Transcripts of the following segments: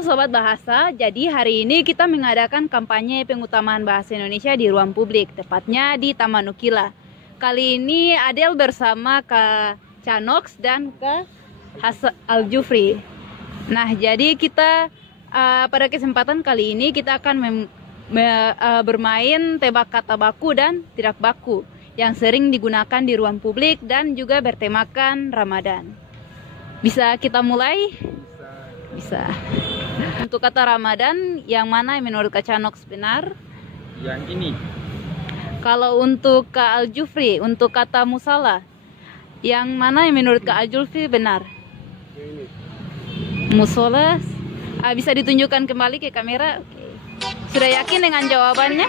Halo Sobat Bahasa, jadi hari ini kita mengadakan kampanye pengutamaan bahasa Indonesia di ruang publik, tepatnya di Taman Nukila. Kali ini Adel bersama Kak Canox dan Kak Al-Jufri. Nah, jadi kita pada kesempatan kali ini kita akan bermain tebak kata baku dan tidak baku yang sering digunakan di ruang publik dan juga bertemakan Ramadan. Bisa kita mulai? Bisa. Untuk kata Ramadan, yang mana yang menurut Kak Canox benar? Yang ini. Kalau untuk Kak Al-Jufri, untuk kata musala, yang mana yang menurut Kak Al-Jufri benar? Ini. Musola. Bisa ditunjukkan kembali ke kamera? Oke. Sudah yakin dengan jawabannya?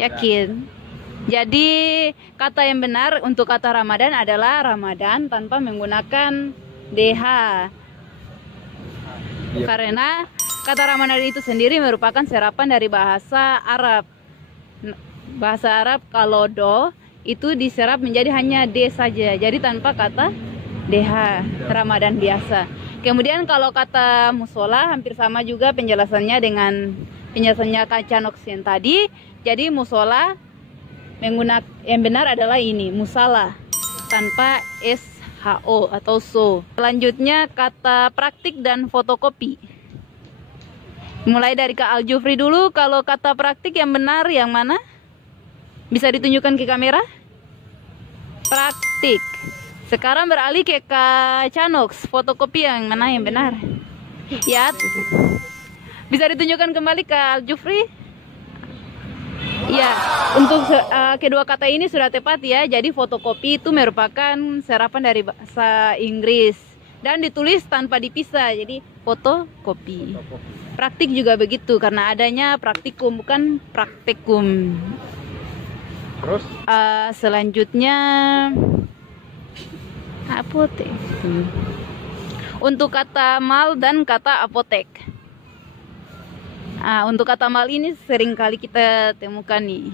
Yakin. Jadi kata yang benar untuk kata Ramadan adalah Ramadan tanpa menggunakan DH. Karena kata Ramadan itu sendiri merupakan serapan dari bahasa Arab. Bahasa Arab kalau do itu diserap menjadi hanya D saja, jadi tanpa kata DH, Ramadan biasa. Kemudian kalau kata musola hampir sama juga penjelasannya dengan penjelasannya Kak Canox yang tadi. Jadi musola yang benar adalah ini, musala tanpa SHO atau so. Selanjutnya kata praktik dan fotokopi. Mulai dari Kak Al-Jufri dulu. Kalau kata praktik yang benar yang mana? Bisa ditunjukkan ke kamera? Praktik. Sekarang beralih ke Kak Canox. Fotokopi yang mana yang benar? Ya. Bisa ditunjukkan kembali Kak Al-Jufri? Ya, untuk kedua kata ini sudah tepat ya. Jadi fotokopi itu merupakan serapan dari bahasa Inggris dan ditulis tanpa dipisah. Jadi fotokopi. Praktik juga begitu karena adanya praktikum bukan praktikum. Terus? Selanjutnya apotek. Untuk kata mal dan kata apotek. Untuk kata mal ini sering kali kita temukan nih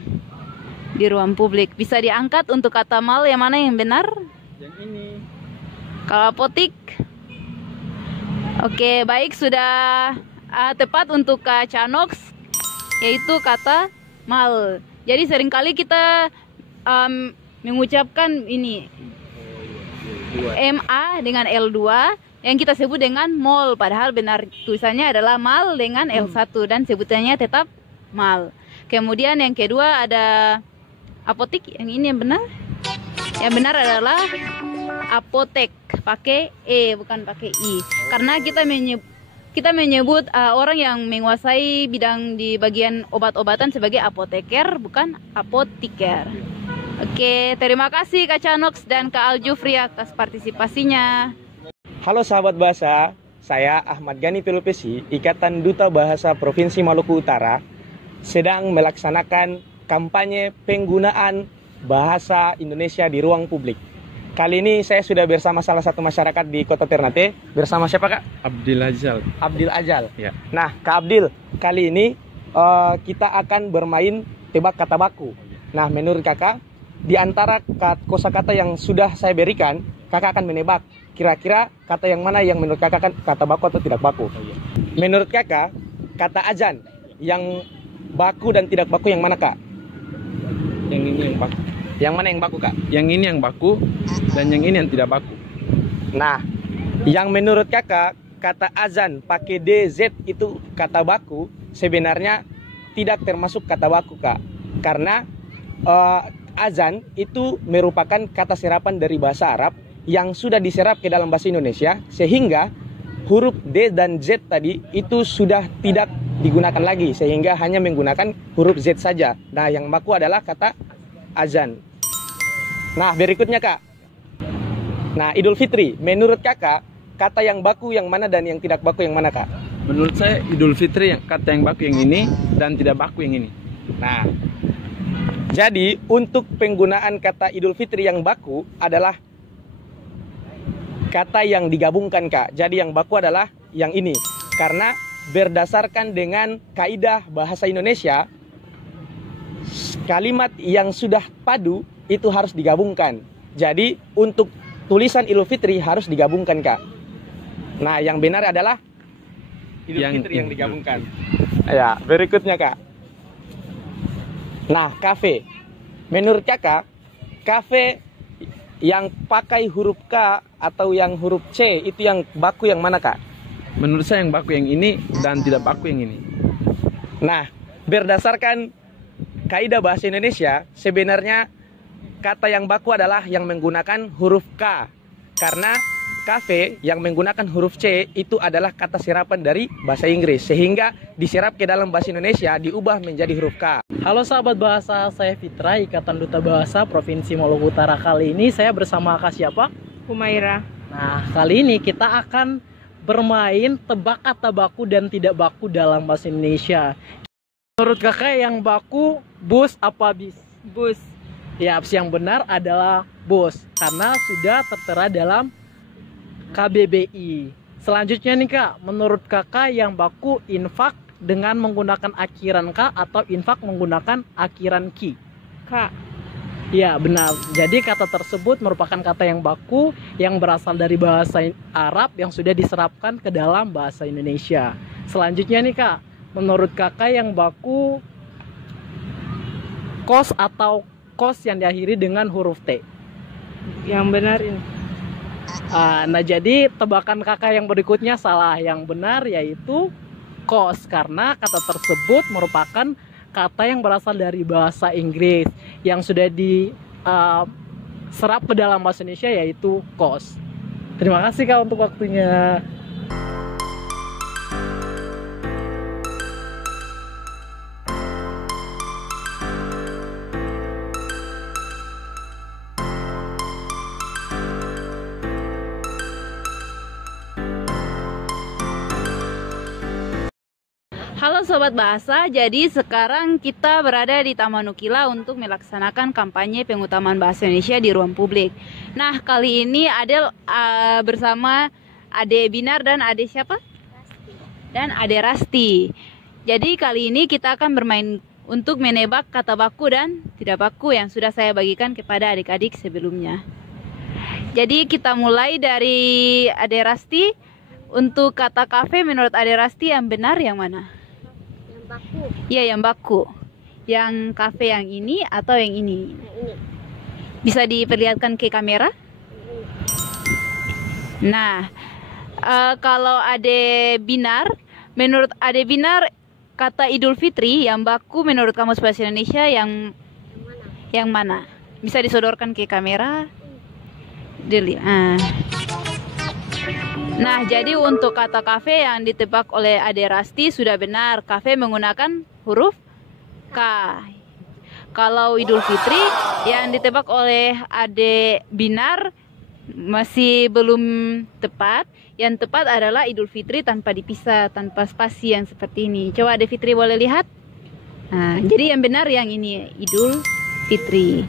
di ruang publik. Bisa diangkat untuk kata mal yang mana yang benar? Yang ini. Kalau apotik. Oke, baik, sudah tepat untuk Kak Canox, yaitu kata mal. Jadi seringkali kita mengucapkan ini MA dengan L2 yang kita sebut dengan mall, padahal benar tulisannya adalah mal dengan L1 dan sebutannya tetap mal. Kemudian yang kedua ada apotik, yang ini yang benar. Yang benar adalah apotek, pakai E bukan pakai I. Karena kita menyebut orang yang menguasai bidang di bagian obat-obatan sebagai apoteker, bukan apotiker. Oke, terima kasih Kak Canox dan Kak Al-Jufri atas partisipasinya. Halo sahabat bahasa, saya Ahmad Gani Pelupesi, Ikatan Duta Bahasa Provinsi Maluku Utara, sedang melaksanakan kampanye penggunaan bahasa Indonesia di ruang publik. Kali ini saya sudah bersama salah satu masyarakat di Kota Ternate. Bersama siapa Kak? Abdil Ajal. Abdil Ajal. Ya. Nah Kak Abdil, kali ini kita akan bermain tebak kata baku. Nah menurut Kakak, di antara kosakata yang sudah saya berikan, Kakak akan menebak kira-kira kata yang mana yang menurut Kakak kan kata baku atau tidak baku. Menurut Kakak, kata azan yang baku dan tidak baku yang mana Kak? Yang ini yang baku. Yang mana yang baku Kak? Yang ini yang baku dan yang ini yang tidak baku. Nah, yang menurut Kakak kata azan pakai DZ itu kata baku, sebenarnya tidak termasuk kata baku Kak. Karena azan itu merupakan kata serapan dari bahasa Arab yang sudah diserap ke dalam bahasa Indonesia, sehingga huruf D dan Z tadi itu sudah tidak digunakan lagi, sehingga hanya menggunakan huruf Z saja. Nah, yang baku adalah kata azan. Nah, berikutnya Kak. Nah, Idul Fitri, menurut Kakak kata yang baku yang mana dan yang tidak baku yang mana Kak? Menurut saya Idul Fitri kata yang baku yang ini dan tidak baku yang ini. Nah, jadi untuk penggunaan kata Idul Fitri yang baku adalah kata yang digabungkan Kak. Jadi yang baku adalah yang ini. Karena berdasarkan dengan kaidah bahasa Indonesia, kalimat yang sudah padu itu harus digabungkan. Jadi untuk tulisan Idul Fitri harus digabungkan Kak. Nah yang benar adalah Idul Yang Fitri yang ini. digabungkan. Ya, berikutnya Kak. Nah, kafe. Menurut Kakak, kafe yang pakai huruf K atau yang huruf C itu yang baku yang mana Kak? Menurut saya yang baku yang ini dan tidak baku yang ini. Nah, berdasarkan kaidah bahasa Indonesia, sebenarnya kata yang baku adalah yang menggunakan huruf K. Karena kafe yang menggunakan huruf C itu adalah kata serapan dari bahasa Inggris, sehingga diserap ke dalam bahasa Indonesia diubah menjadi huruf K. Halo sahabat bahasa, saya Fitra, Ikatan Duta Bahasa Provinsi Maluku Utara. Kali ini saya bersama Kak siapa? Humaira. Nah, kali ini kita akan bermain tebak kata baku dan tidak baku dalam bahasa Indonesia. Menurut kakak yang baku bus apa bis? Bus. Ya, yang benar adalah bus karena sudah tertera dalam KBBI. Selanjutnya nih Kak, menurut kakak yang baku infak dengan menggunakan akhiran K atau infak menggunakan akhiran Ki? Kak. Ya benar, jadi kata tersebut merupakan kata yang baku yang berasal dari bahasa Arab yang sudah diserapkan ke dalam bahasa Indonesia. Selanjutnya nih Kak, menurut kakak yang baku kos atau kos yang diakhiri dengan huruf T? Yang benar ini. Nah jadi tebakan kakak yang berikutnya salah. Yang benar yaitu kos, karena kata tersebut merupakan kata yang berasal dari bahasa Inggris yang sudah diserap ke dalam bahasa Indonesia yaitu kos. Terima kasih Kak untuk waktunya. Halo Sobat Bahasa, jadi sekarang kita berada di Taman Nukila untuk melaksanakan kampanye pengutamaan bahasa Indonesia di ruang publik. Nah, kali ini Adel bersama Ade Binar dan Ade siapa? Dan Ade Rasti. Jadi kali ini kita akan bermain untuk menebak kata baku dan tidak baku yang sudah saya bagikan kepada adik-adik sebelumnya. Jadi kita mulai dari Ade Rasti. Untuk kata kafe menurut Ade Rasti yang benar yang mana? Baku. Iya, yang baku. Yang kafe yang ini atau yang ini? Nah, ini. Bisa diperlihatkan ke kamera? Nah, kalau Ade Binar, menurut Ade Binar kata Idul Fitri yang baku menurut Kamus Bahasa Indonesia yang mana? Bisa disodorkan ke kamera? Nah, jadi untuk kata kafe yang ditebak oleh Ade Rasti sudah benar. Kafe menggunakan huruf K. Kalau Idul Fitri yang ditebak oleh Ade Binar masih belum tepat. Yang tepat adalah Idul Fitri tanpa dipisah, tanpa spasi yang seperti ini. Coba Ade Fitri boleh lihat. Nah, jadi yang benar yang ini, Idul Fitri.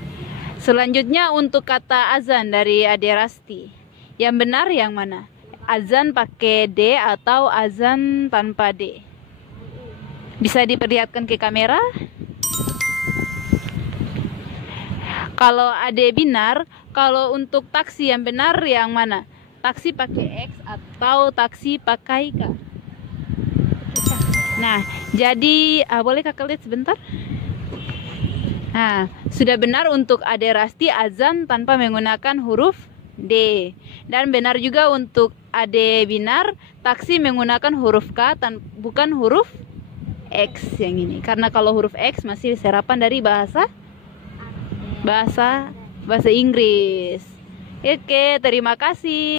Selanjutnya untuk kata azan dari Ade Rasti. Yang benar yang mana? Azan pakai D atau azan tanpa D? Bisa diperlihatkan ke kamera? Kalau Ade Binar, kalau untuk taksi yang benar yang mana? Taksi pakai X atau taksi pakai K? Nah, jadi boleh kakak lihat sebentar? Nah, sudah benar untuk Ade Rasti azan tanpa menggunakan huruf D. Dan benar juga untuk Ade Binar taksi menggunakan huruf K bukan huruf X yang ini. Karena kalau huruf X masih serapan dari bahasa Inggris. Oke, terima kasih.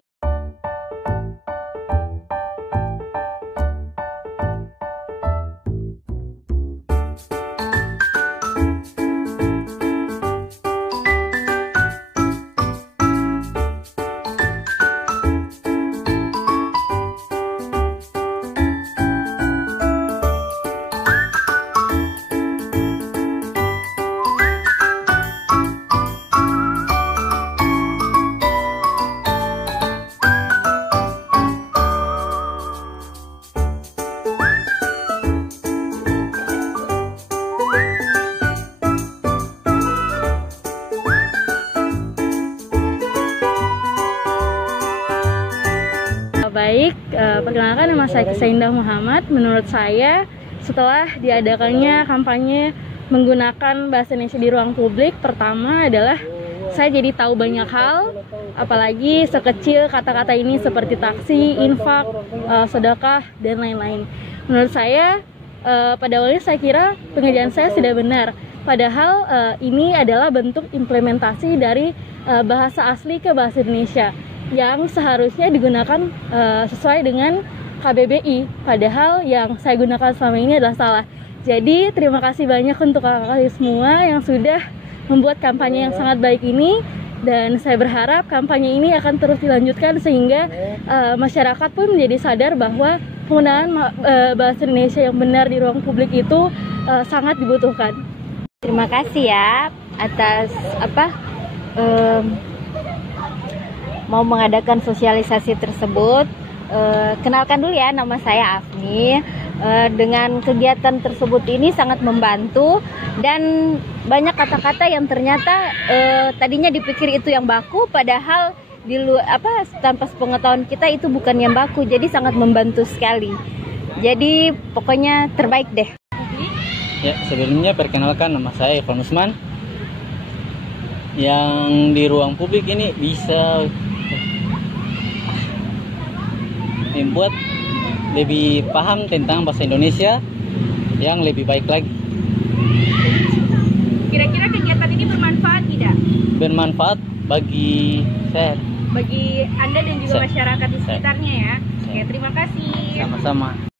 Baik, perkenalkan nama saya Kisah Indah Muhammad. Menurut saya, setelah diadakannya kampanye menggunakan bahasa Indonesia di ruang publik, pertama adalah saya jadi tahu banyak hal, apalagi sekecil kata-kata ini seperti taksi, infak, sedekah, dan lain-lain. Menurut saya, pada awalnya saya kira pengerjaan saya sudah benar. Padahal ini adalah bentuk implementasi dari bahasa asli ke bahasa Indonesia yang seharusnya digunakan sesuai dengan KBBI. Padahal yang saya gunakan selama ini adalah salah. Jadi terima kasih banyak untuk kakak-kakak semua yang sudah membuat kampanye yang sangat baik ini. Dan saya berharap kampanye ini akan terus dilanjutkan sehingga masyarakat pun menjadi sadar bahwa penggunaan bahasa Indonesia yang benar di ruang publik itu sangat dibutuhkan. Terima kasih ya atas mau mengadakan sosialisasi tersebut. Kenalkan dulu ya, nama saya Afni. Dengan kegiatan tersebut ini sangat membantu dan banyak kata-kata yang ternyata tadinya dipikir itu yang baku, padahal tanpa sepengetahuan kita itu bukan yang baku, jadi sangat membantu sekali. Jadi pokoknya terbaik deh. Ya, sebelumnya perkenalkan nama saya Evan Usman. Yang di ruang publik ini bisa membuat lebih paham tentang bahasa Indonesia yang lebih baik lagi. Kira-kira kegiatan ini bermanfaat tidak? Bermanfaat bagi saya. Bagi Anda dan juga masyarakat di sekitarnya ya. Oke, terima kasih. Sama-sama.